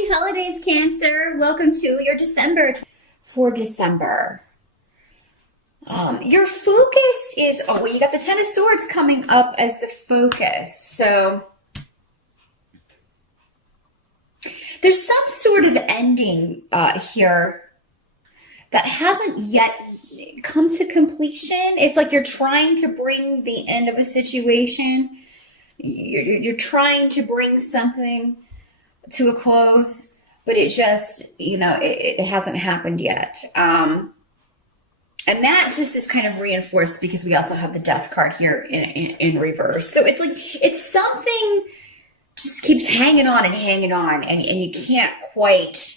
Happy holidays, Cancer. Welcome to your December. For December, your focus is, oh, well, you got the Ten of Swords coming up as the focus. So there's some sort of ending here that hasn't yet come to completion. It's like you're trying to bring the end of a situation. You're trying to bring something to a close, but it just, it hasn't happened yet. And that just is kind of reinforced because we also have the Death card here in reverse. So it's like, it's something just keeps hanging on, and you can't quite,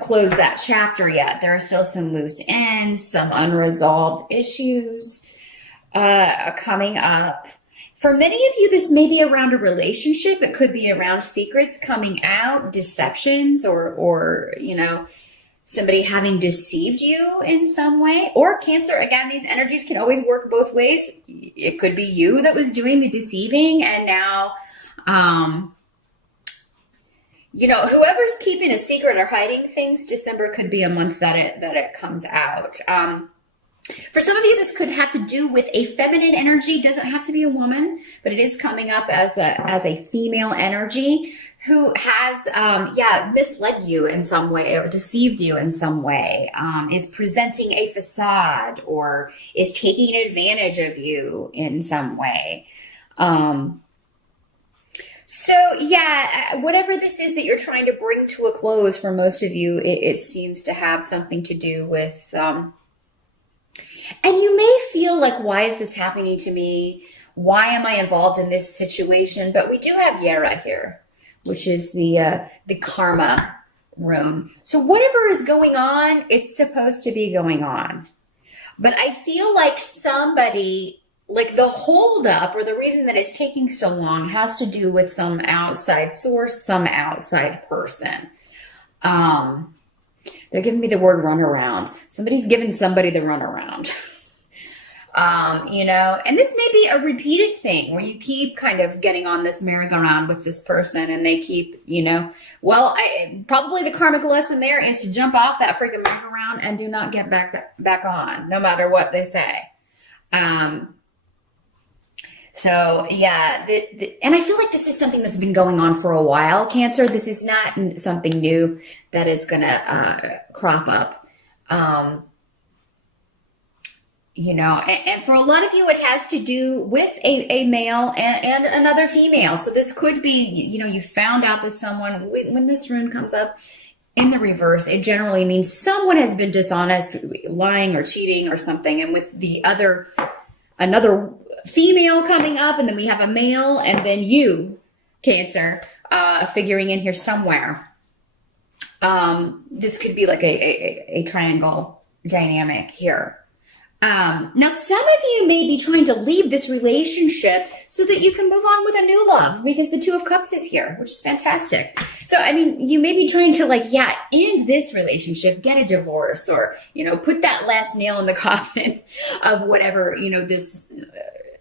close that chapter yet. There are still some loose ends, some unresolved issues coming up. For many of you, this may be around a relationship. It could be around secrets coming out, deceptions, or somebody having deceived you in some way. Or Cancer, again, these energies can always work both ways. It could be you that was doing the deceiving, and now, whoever's keeping a secret or hiding things, December could be a month that it comes out. For some of you, this could have to do with a feminine energy. Doesn't have to be a woman, but it is coming up as a female energy who has, misled you in some way or deceived you in some way, is presenting a facade or is taking advantage of you in some way. Whatever this is that you're trying to bring to a close for most of you, it seems to have something to do with, and you may feel like, why is this happening to me? Why am I involved in this situation? But we do have Yera here, which is the karma rune. So whatever is going on, it's supposed to be going on. But I feel like somebody, like the holdup or the reason that it's taking so long has to do with some outside source, some outside person. They're giving me the word runaround. Somebody's giving somebody the runaround. And this may be a repeated thing where you keep kind of getting on this merry-go-round with this person and they keep, probably the karmic lesson there is to jump off that freaking merry-go-round and do not get back on, no matter what they say. And I feel like this is something that's been going on for a while, Cancer. This is not something new that is going to crop up. And for a lot of you, it has to do with a male and another female. So this could be, you found out that someone, when this rune comes up in the reverse, it generally means someone has been dishonest, lying or cheating or something. And with the another female coming up, and then we have a male, and then you, Cancer, figuring in here somewhere. This could be like a triangle dynamic here. Now, some of you may be trying to leave this relationship so that you can move on with a new love, because the Two of Cups is here, which is fantastic. So, you may be trying to end this relationship, get a divorce, or, put that last nail in the coffin of whatever, this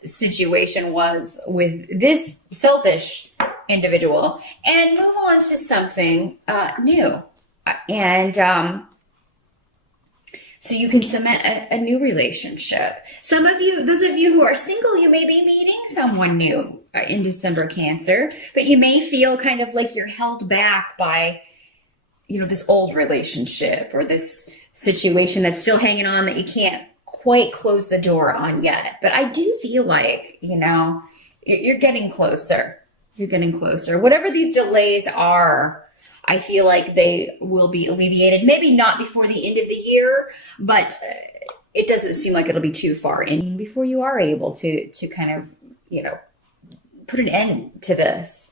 situation was with this selfish individual, and move on to something new. So you can cement a new relationship. Some of you, those of you who are single, you may be meeting someone new in December, Cancer, but you may feel kind of like you're held back by, this old relationship or this situation that's still hanging on that you can't quite close the door on yet. But I do feel like, you're getting closer. You're getting closer. Whatever these delays are, I feel like they will be alleviated. Maybe not before the end of the year, but it doesn't seem like it'll be too far in before you are able to kind of, put an end to this.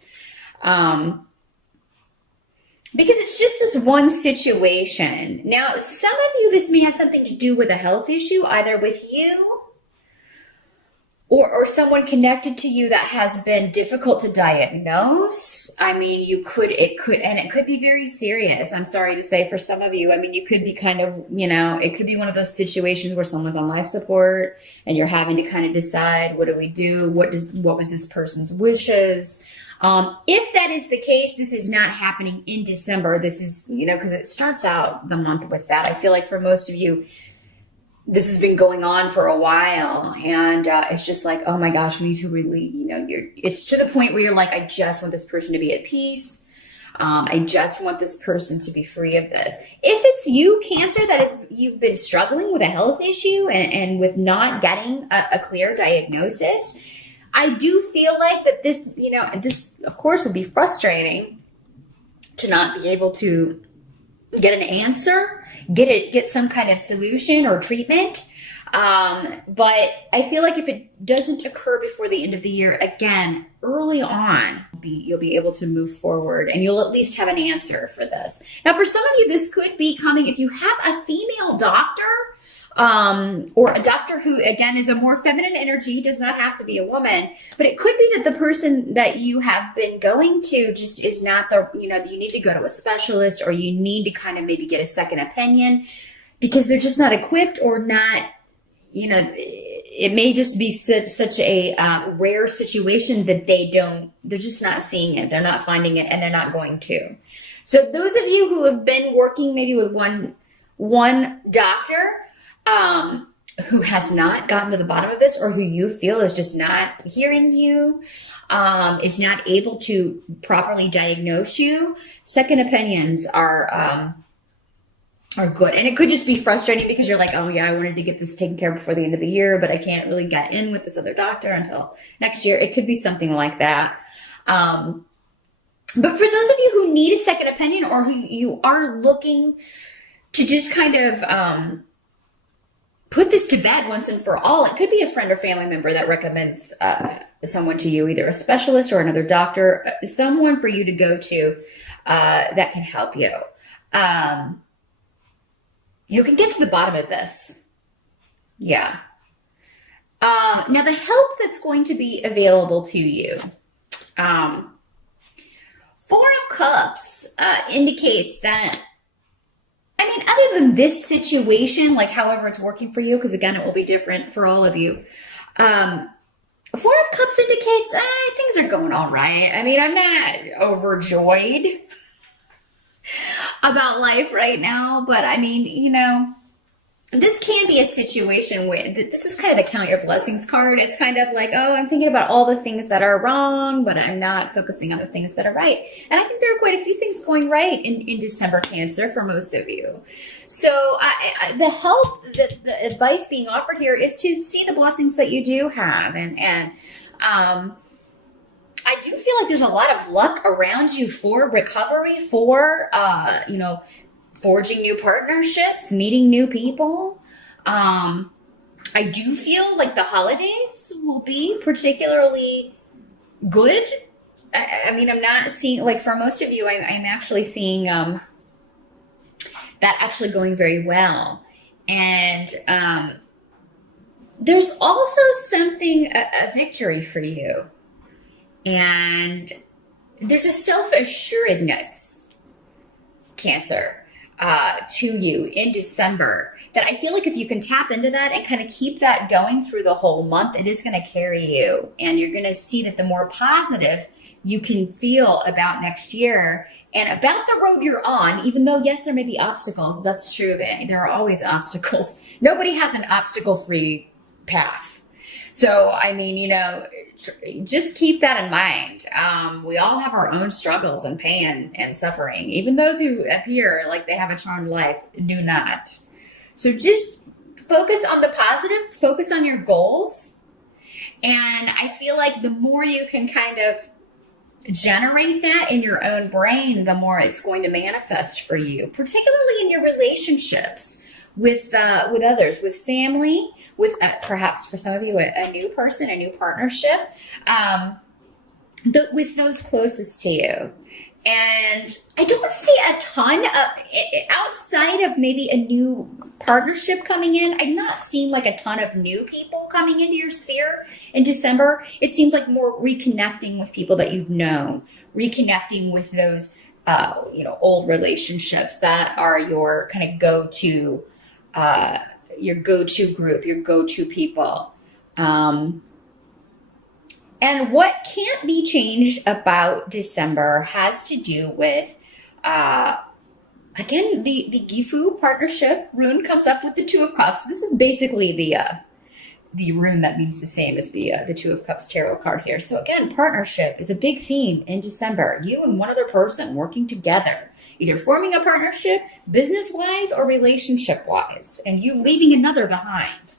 Because it's just this one situation. Now, some of you, this may have something to do with a health issue, either with you or someone connected to you that has been difficult to diagnose. It could be very serious. I'm sorry to say for some of you, you could be kind of, it could be one of those situations where someone's on life support and you're having to kind of decide, what do we do? What was this person's wishes? If that is the case, this is not happening in December. This is, because it starts out the month with that. I feel like for most of you, this has been going on for a while, and it's just like, oh my gosh, we need to really, it's to the point where you're like, I just want this person to be at peace. I just want this person to be free of this. If it's you, Cancer, you've been struggling with a health issue and with not getting a clear diagnosis, I do feel like that this, this of course would be frustrating to not be able to get an answer, get some kind of solution or treatment. But I feel like if it doesn't occur before the end of the year, again, early on, you'll be able to move forward and you'll at least have an answer for this. Now, for some of you, this could be coming if you have a female doctor, or a doctor who, again, is a more feminine energy, does not have to be a woman, but it could be that the person that you have been going to just is not you need to go to a specialist, or you need to kind of maybe get a second opinion because they're just not equipped, or not, it may just be such a rare situation that they're just not seeing it. They're not finding it, and they're not going to. So those of you who have been working maybe with one doctor, who has not gotten to the bottom of this, or who you feel is just not hearing you, is not able to properly diagnose you, second opinions are good. And it could just be frustrating because you're like, oh yeah, I wanted to get this taken care of before the end of the year, but I can't really get in with this other doctor until next year. It could be something like that. But for those of you who need a second opinion, or who you are looking to just kind of put this to bed once and for all, it could be a friend or family member that recommends someone to you, either a specialist or another doctor, someone for you to go to that can help you. You can get to the bottom of this. Yeah. Now, the help that's going to be available to you. Four of Cups indicates that, other than this situation, like however it's working for you, because again, it will be different for all of you. Four of Cups indicates things are going all right. I'm not overjoyed about life right now, but this can be a situation where this is kind of the count your blessings card. It's kind of like, oh, I'm thinking about all the things that are wrong, but I'm not focusing on the things that are right. And I think there are quite a few things going right in December, Cancer, for most of you. So the help, the advice being offered here is to see the blessings that you do have. And I do feel like there's a lot of luck around you for recovery, for, forging new partnerships, meeting new people. I do feel like the holidays will be particularly good. I'm not seeing, like for most of you, I'm actually seeing that actually going very well. And there's also something, a victory for you. And there's a self-assuredness, Cancer, to you in December, that I feel like if you can tap into that and kind of keep that going through the whole month, it is going to carry you. And you're going to see that the more positive you can feel about next year and about the road you're on, even though, yes, there may be obstacles. That's true. There are always obstacles. Nobody has an obstacle-free path. So, just keep that in mind. We all have our own struggles and pain and suffering. Even those who appear like they have a charmed life do not. So just focus on the positive, focus on your goals. And I feel like the more you can kind of generate that in your own brain, the more it's going to manifest for you, particularly in your relationships with others, with family, with perhaps for some of you a new person, a new partnership, with those closest to you. And I don't see a ton of, outside of maybe a new partnership coming in, I'm not seeing like a ton of new people coming into your sphere in December. It seems like more reconnecting with people that you've known, reconnecting with those, old relationships that are your kind of go-to group, your go-to people. And And what can't be changed about December has to do with, again, the Gifu partnership rune comes up with the Two of Cups. This is basically the rune that means the same as the Two of Cups tarot card here. So again, partnership is a big theme in December. You and one other person working together, either forming a partnership business-wise or relationship-wise, and you leaving another behind.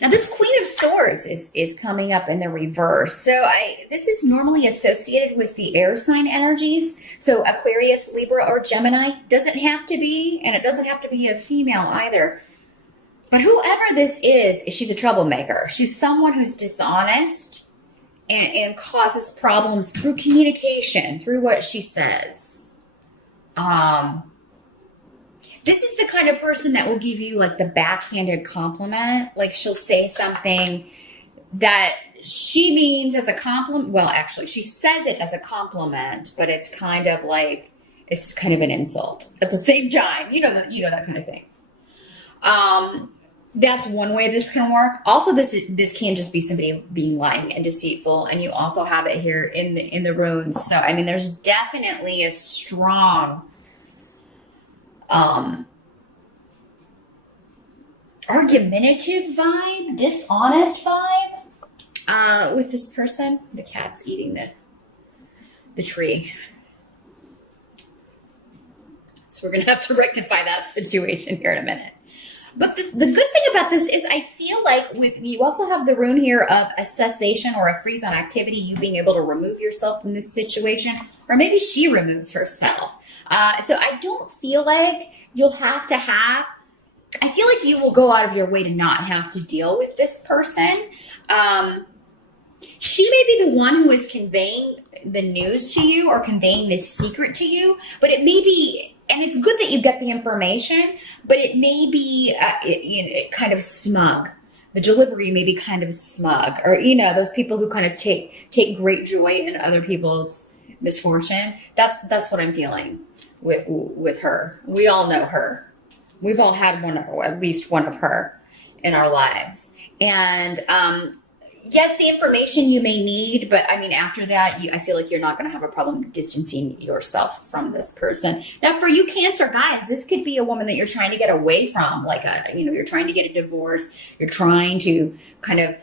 Now this Queen of Swords is coming up in the reverse. So this is normally associated with the air sign energies. So Aquarius, Libra, or Gemini. Doesn't have to be, and it doesn't have to be a female either. But whoever this is, she's a troublemaker. She's someone who's dishonest and causes problems through communication, through what she says. This is the kind of person that will give you like the backhanded compliment. Like she'll say something that she means as a compliment. Well, actually, she says it as a compliment, but it's kind of like, it's kind of an insult at the same time. You know that kind of thing. That's one way this can work. Also, this can just be somebody being lying and deceitful, and you also have it here in the runes. So, I mean, there's definitely a strong argumentative vibe, dishonest vibe with this person. The cat's eating the tree. So we're going to have to rectify that situation here in a minute. But the good thing about this is I feel like you also have the rune here of a cessation or a freeze on activity, you being able to remove yourself from this situation, or maybe she removes herself. So I don't feel like you'll have to I feel like you will go out of your way to not have to deal with this person. She may be the one who is conveying the news to you or conveying this secret to you, but it may be, and it's good that you get the information, but it may be kind of smug. The delivery may be kind of smug, or those people who kind of take great joy in other people's misfortune. That's what I'm feeling with her. We all know her. We've all had one, or at least one of her in our lives. And yes, the information you may need, but I mean, after that, I feel like you're not going to have a problem distancing yourself from this person. Now, for you Cancer guys, this could be a woman that you're trying to get away from, like you're trying to get a divorce. You're trying to kind of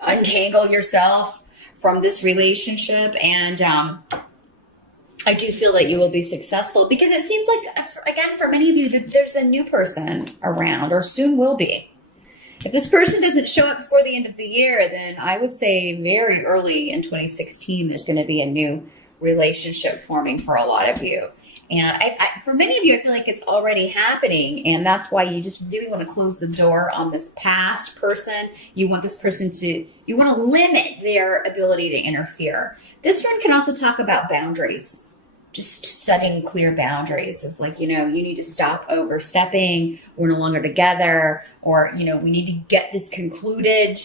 untangle yourself from this relationship. And I do feel that you will be successful, because it seems like, again, for many of you, that there's a new person around, or soon will be. If this person doesn't show up before the end of the year, then I would say very early in 2016, there's going to be a new relationship forming for a lot of you. And for many of you, I feel like it's already happening. And that's why you just really want to close the door on this past person. You want this person you want to limit their ability to interfere. This one can also talk about boundaries. Just setting clear boundaries is like, you need to stop overstepping. We're no longer together, or, we need to get this concluded,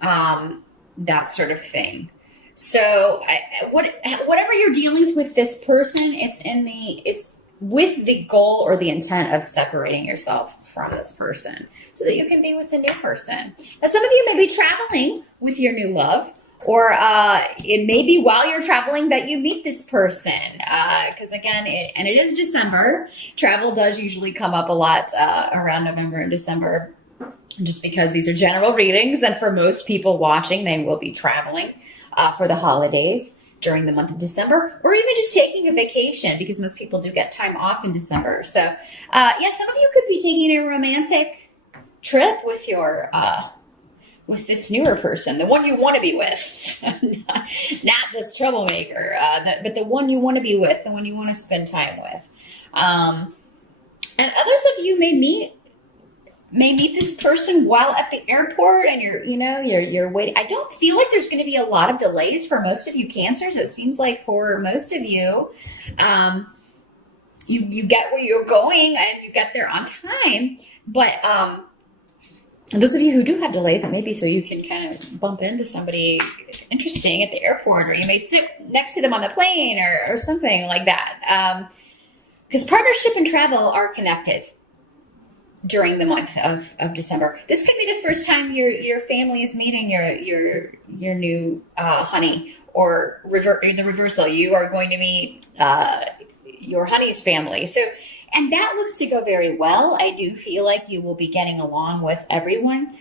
that sort of thing. So whatever you're dealing with this person, it's with the goal or the intent of separating yourself from this person so that you can be with the new person. Now, some of you may be traveling with your new love, or it may be while you're traveling that you meet this person. Because again, it is December. Travel does usually come up a lot around November and December, just because these are general readings. And for most people watching, they will be traveling for the holidays during the month of December, or even just taking a vacation, because most people do get time off in December. So some of you could be taking a romantic trip with your with this newer person, the one you want to be with, not this troublemaker, but the one you want to be with, the one you want to spend time with. And others of you may meet this person while at the airport, and you're waiting. I don't feel like there's going to be a lot of delays for most of you Cancers. It seems like for most of you, you get where you're going and you get there on time. But and those of you who do have delays, it may be so you can kind of bump into somebody interesting at the airport, or you may sit next to them on the plane, or something like that. Because partnership and travel are connected. during the month of December. This could be the first time your family is meeting your new honey, or the reversal. You are going to meet your honey's family. So, and that looks to go very well. I do feel like you will be getting along with everyone.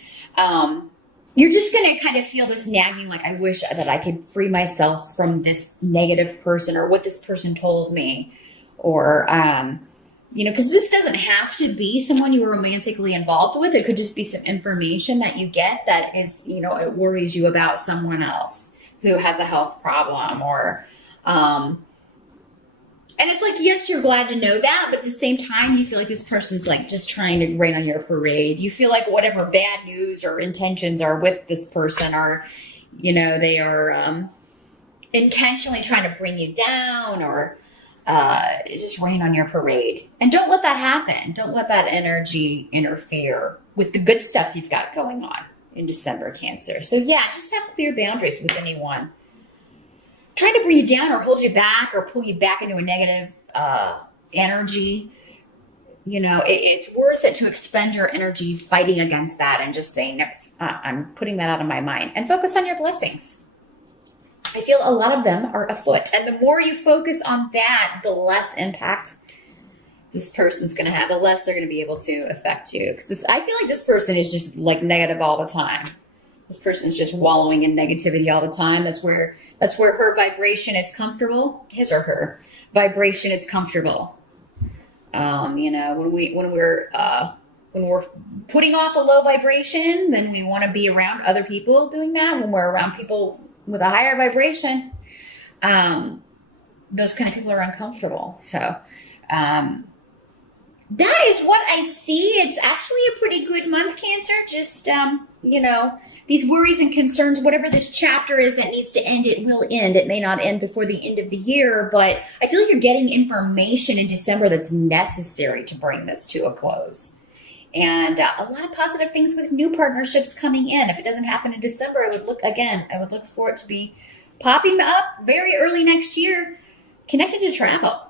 You're just going to kind of feel this nagging, like, I wish that I could free myself from this negative person, or what this person told me, or, because this doesn't have to be someone you were romantically involved with. It could just be some information that you get that is, it worries you about someone else who has a health problem, or, and it's like, yes, you're glad to know that, but at the same time, you feel like this person's like just trying to rain on your parade. You feel like whatever bad news or intentions are with this person are, they are intentionally trying to bring you down, or just rain on your parade. And don't let that happen. Don't let that energy interfere with the good stuff you've got going on in December, Cancer. So yeah, just have clear boundaries with anyone trying to bring you down or hold you back or pull you back into a negative energy. It's worth it to expend your energy fighting against that and just saying, I'm putting that out of my mind, and focus on your blessings. I feel a lot of them are afoot. And the more you focus on that, the less impact this person's going to have, the less they're going to be able to affect you. Because I feel like this person is just like negative all the time. This person's just wallowing in negativity all the time. That's where her vibration is comfortable. His or her vibration is comfortable. When we're putting off a low vibration, then we want to be around other people doing that. When we're around people with a higher vibration, those kind of people are uncomfortable. So, that is what I see. It's actually a pretty good month, Cancer. Just, these worries and concerns, whatever this chapter is that needs to end, it will end. It may not end before the end of the year, but I feel like you're getting information in December that's necessary to bring this to a close. And a lot of positive things with new partnerships coming in. If it doesn't happen in December, I would look for it to be popping up very early next year, connected to travel,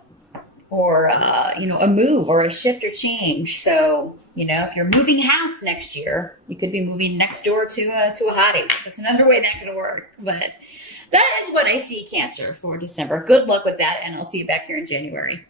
or, a move or a shift or change. So, if you're moving house next year, you could be moving next door to a hottie. That's another way that could work. But that is what I see, Cancer, for December. Good luck with that, and I'll see you back here in January.